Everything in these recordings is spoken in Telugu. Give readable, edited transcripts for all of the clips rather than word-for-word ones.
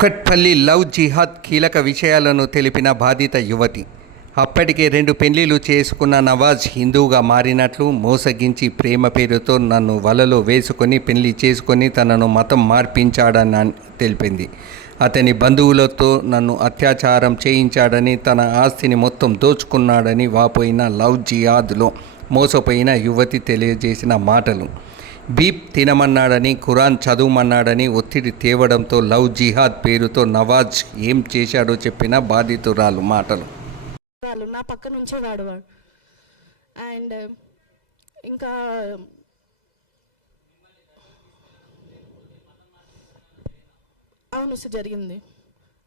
కూకట్పల్లి లవ్ జిహాద్ కీలక విషయాలను తెలిపిన బాధిత యువతి. అప్పటికే 2 పెళ్లిళ్లు చేసుకున్న నవాజ్ హిందువుగా మారినట్లు మోసగించి ప్రేమ పేరుతో నన్ను వలలో వేసుకొని పెళ్లి చేసుకొని తనను మతం మార్పించాడని తెలిపింది. అతని బంధువులతో నన్ను అత్యాచారం చేయించాడని, తన ఆస్తిని మొత్తం దోచుకున్నాడని వాపోయిన లవ్ జిహాద్లో మోసపోయిన యువతి తెలియజేసిన మాటలు. బీప్ తినమన్నాడని, ఖురాన్ చదవమన్నాడని ఒత్తిడి తేవడంతో లవ్ జిహాద్ పేరుతో నవాజ్ ఏం చేశాడో చెప్పిన బాధితురాలు మాటలు. నా పక్క నుంచే వాడేవాడు. అండ్ ఇంకా అవును సార్, జరిగింది.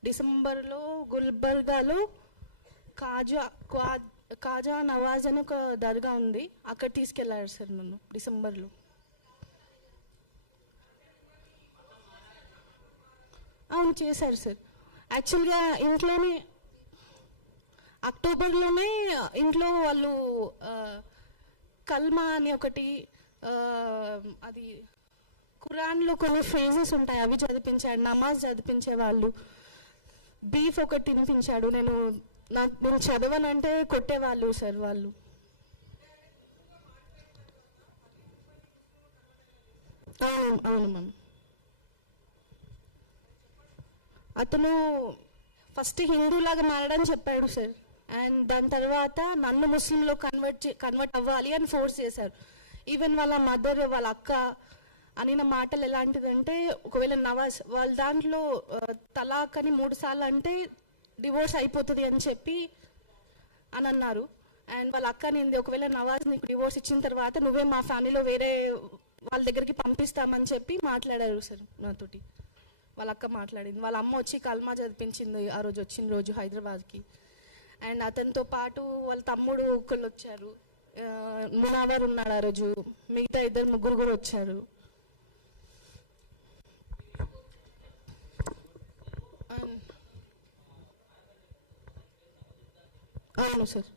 డిసెంబర్లో గుల్బర్గాలో కాజా నవాజ్ అని ఒక దర్గా ఉంది, అక్కడ తీసుకెళ్ళారు సార్ నన్ను డిసెంబర్లో. అవును చేశారు సార్. యాక్చువల్గా ఇంట్లోనే అక్టోబర్లోనే ఇంట్లో వాళ్ళు కల్మా అని ఒకటి, అది ఖురాన్లో కొన్ని ఫ్రేజెస్ ఉంటాయి అవి చదివించాడు, నమాజ్ చదివించేవాళ్ళు, బీఫ్ ఒకటి తినిపించాడు. నేను చదవనంటే కొట్టేవాళ్ళు సార్ వాళ్ళు. అవును అవును మ్యామ్. అతను ఫస్ట్ హిందూలాగా మారడని చెప్పాడు సార్. అండ్ దాని తర్వాత నన్ను ముస్లింలో కన్వర్ట్ అవ్వాలి అని ఫోర్స్ చేశారు. ఈవెన్ వాళ్ళ మదర్, వాళ్ళ అక్క అనిన మాటలు ఎలాంటిదంటే, ఒకవేళ నవాజ్ వాళ్ళ దాంట్లో తలాక్ అని 3 సార్లు అంటే డివోర్స్ అయిపోతుంది అని చెప్పి అని అన్నారు. అండ్ వాళ్ళ అక్క నింది, ఒకవేళ నవాజ్ నీకు డివోర్స్ ఇచ్చిన తర్వాత నువ్వే మా ఫ్యామిలీలో వేరే వాళ్ళ దగ్గరికి పంపిస్తామని చెప్పి మాట్లాడారు సార్ నాతోటి. వాళ్ళ అక్క మాట్లాడింది. వాళ్ళ అమ్మ వచ్చి కల్మా చదివించింది ఆ రోజు, వచ్చిన రోజు హైదరాబాద్కి. అండ్ అతనితో పాటు వాళ్ళ తమ్ముడు ఒకళ్ళు వచ్చారు, మునావర్ ఉన్నాడు ఆ రోజు, మిగతా 2-3 కూడా వచ్చారు. అవును సార్.